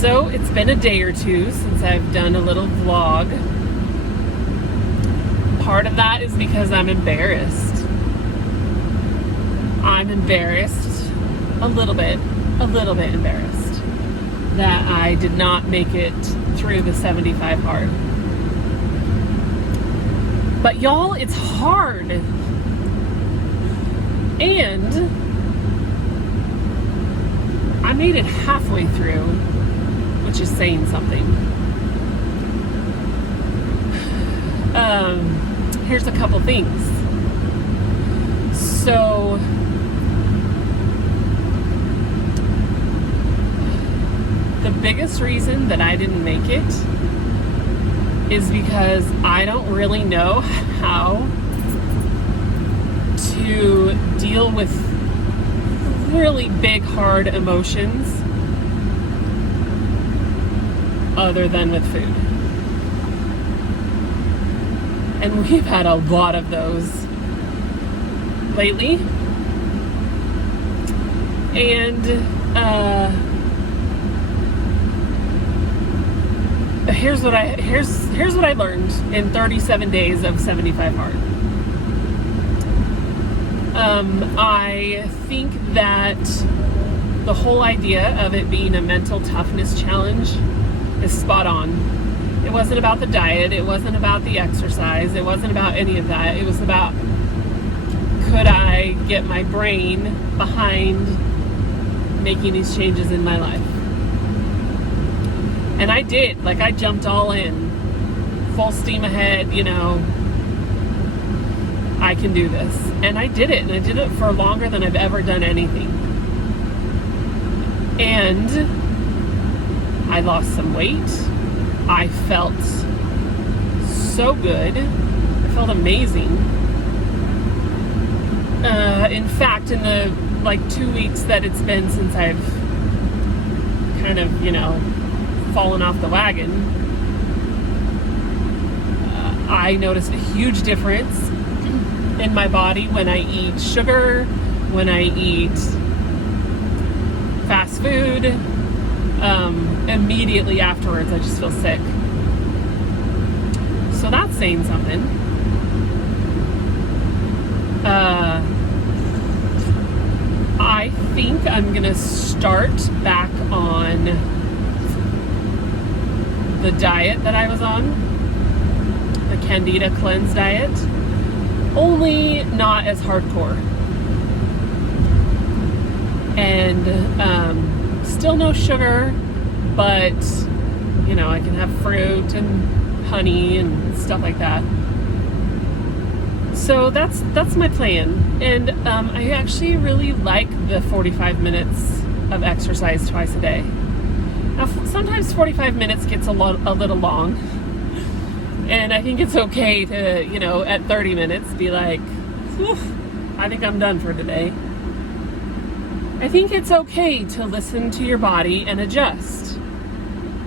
So it's been a day or two since I've done a little vlog. Part of that is because I'm embarrassed. I'm embarrassed, a little bit embarrassed that I did not make it through the 75 hard. But y'all, it's hard. And I made it halfway through, which is saying something. Here's a couple things. So, the biggest reason that I didn't make it is because I don't really know how to deal with really big, hard emotions other than with food. And we've had a lot of those lately. And here's what I learned in 37 days of 75 hard. I think that the whole idea of it being a mental toughness challenge is spot on. It wasn't about the diet, it wasn't about the exercise, it wasn't about any of that. It was about, could I get my brain behind making these changes in my life? And I did. Like, I jumped all in, full steam ahead, I can do this. And I did it, and I did it for longer than I've ever done anything. And I lost some weight. I felt so good. I felt amazing. In fact, in the 2 weeks that it's been since I've kind of, fallen off the wagon, I noticed a huge difference in my body when I eat sugar, when I eat fast food. Immediately afterwards, I just feel sick. So that's saying something. I think I'm gonna start back on the diet that I was on, the Candida cleanse diet, only not as hardcore. And still no sugar, but I can have fruit and honey and stuff like that. So that's my plan. And I actually really like the 45 minutes of exercise twice a day. Now, sometimes 45 minutes gets a little long, and I think it's okay to, at 30 minutes be like, I think I'm done for today. I think it's okay to listen to your body and adjust.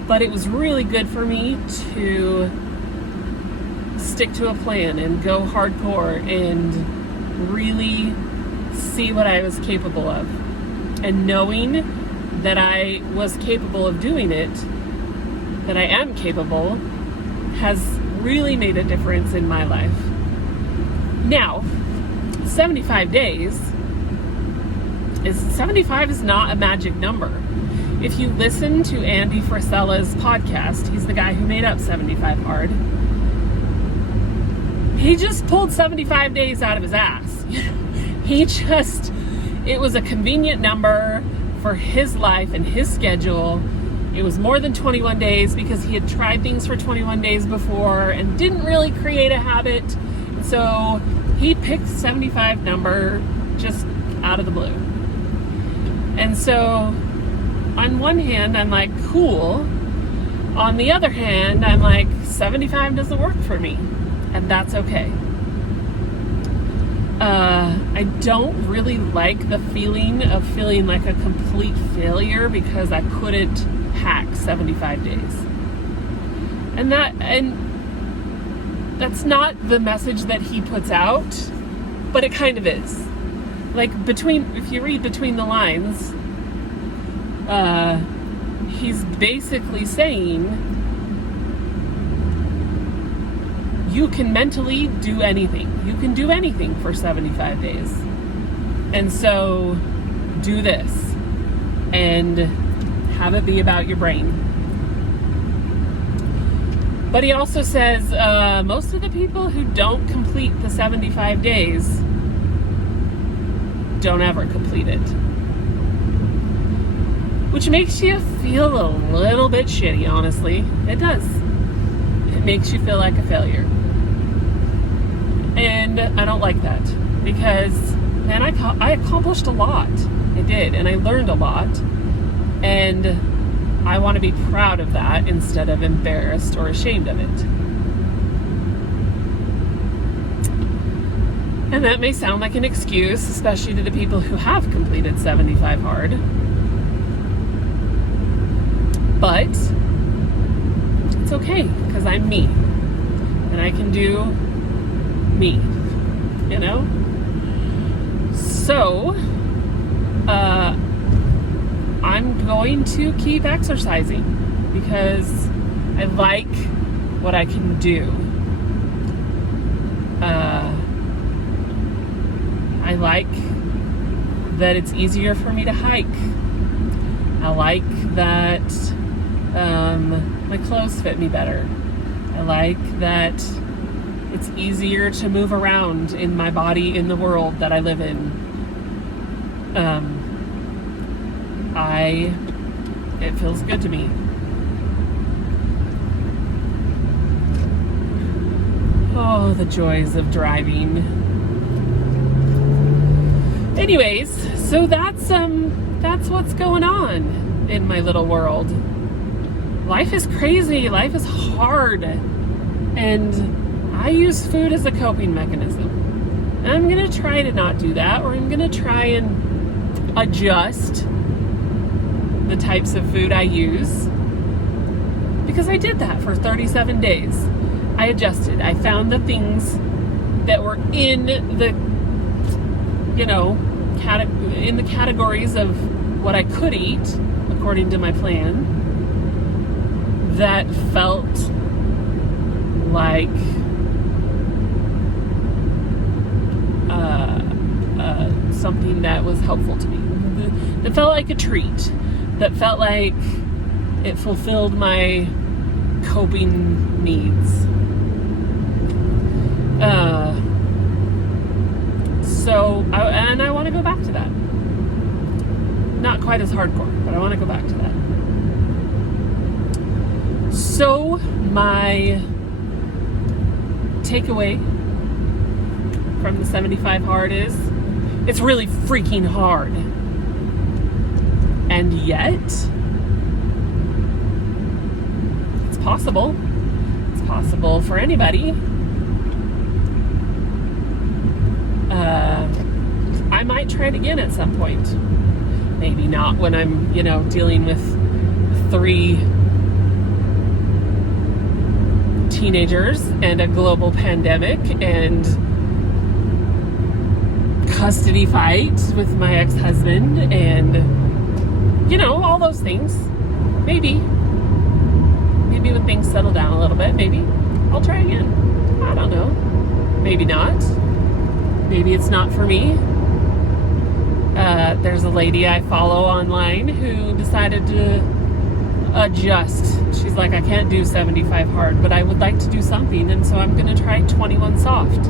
But it was really good for me to stick to a plan and go hardcore and really see what I was capable of. And knowing that I was capable of doing it, that I am capable, has really made a difference in my life. Now, 75 days, 75 is not a magic number. If you listen to Andy Frisella's podcast, he's the guy who made up 75 hard. He just pulled 75 days out of his ass. It was a convenient number for his life and his schedule. It was more than 21 days because he had tried things for 21 days before and didn't really create a habit. So he picked 75 number just out of the blue. And so on one hand, I'm like, cool. On the other hand, I'm like, 75 doesn't work for me. And that's okay. I don't really like the feeling of feeling like a complete failure because I couldn't hack 75 days. And that's not the message that he puts out, but it kind of is. Like, if you read between the lines, he's basically saying you can mentally do anything. You can do anything for 75 days. And so do this and have it be about your brain. But he also says most of the people who don't complete the 75 days don't ever complete it. Which makes you feel a little bit shitty, honestly. It does. It makes you feel like a failure. And I don't like that because, man, I accomplished a lot. I did, and I learned a lot. And I want to be proud of that instead of embarrassed or ashamed of it. And that may sound like an excuse, especially to the people who have completed 75 hard. But it's okay, because I'm me. And I can do me, you know? So, I'm going to keep exercising because I like what I can do. I like that it's easier for me to hike. I like that my clothes fit me better. I like that it's easier to move around in my body in the world that I live in. It feels good to me. Oh, the joys of driving. Anyways, so that's what's going on in my little world. Life is crazy. Life is hard. And I use food as a coping mechanism. And I'm going to try to not do that, or I'm going to try and adjust the types of food I use. Because I did that for 37 days. I adjusted. I found the things that were in the, in the categories of what I could eat, according to my plan, that felt like something that was helpful to me. That felt like a treat. That felt like it fulfilled my coping needs. I want to go back to that. Not quite as hardcore, but I want to go back to that. So my takeaway from the 75 hard is, it's really freaking hard. And yet, it's possible. It's possible for anybody. I might try it again at some point. Maybe not when I'm, dealing with 3 teenagers and a global pandemic and custody fight with my ex-husband and all those things. Maybe when things settle down a little bit, maybe I'll try again. I don't know. Maybe not. Maybe it's not for me. There's a lady I follow online who decided to adjust. She's like, I can't do 75 hard, but I would like to do something, and so I'm going to try 21 soft.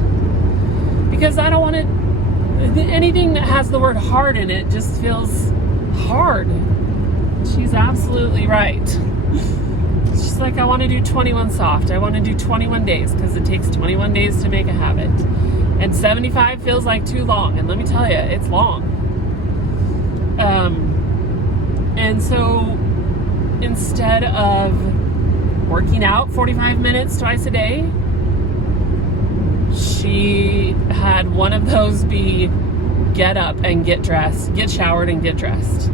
Because I don't want it, anything that has the word hard in it just feels hard. She's absolutely right. She's like, I want to do 21 soft. I want to do 21 days because it takes 21 days to make a habit. And 75 feels like too long. And let me tell you, it's long. And so instead of working out 45 minutes twice a day, she had one of those be get up and get dressed, get showered and get dressed.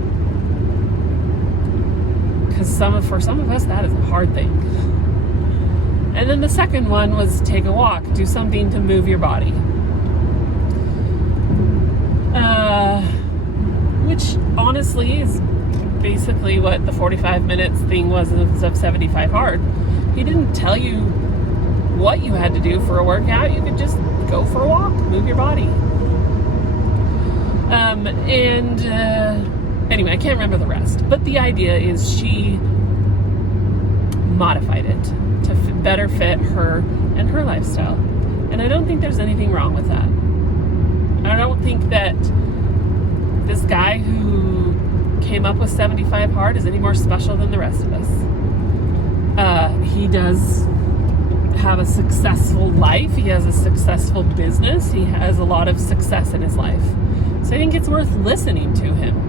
Because for some of us, that is a hard thing. And then the second one was take a walk, do something to move your body. Which honestly is basically what the 45 minutes thing was of 75 hard. He didn't tell you what you had to do for a workout. You could just go for a walk, move your body. Anyway, I can't remember the rest. But the idea is she modified it to better fit her and her lifestyle. And I don't think there's anything wrong with that. I don't think that this guy who came up with 75 hard is any more special than the rest of us. He does have a successful life. He has a successful business. He has a lot of success in his life. So I think it's worth listening to him.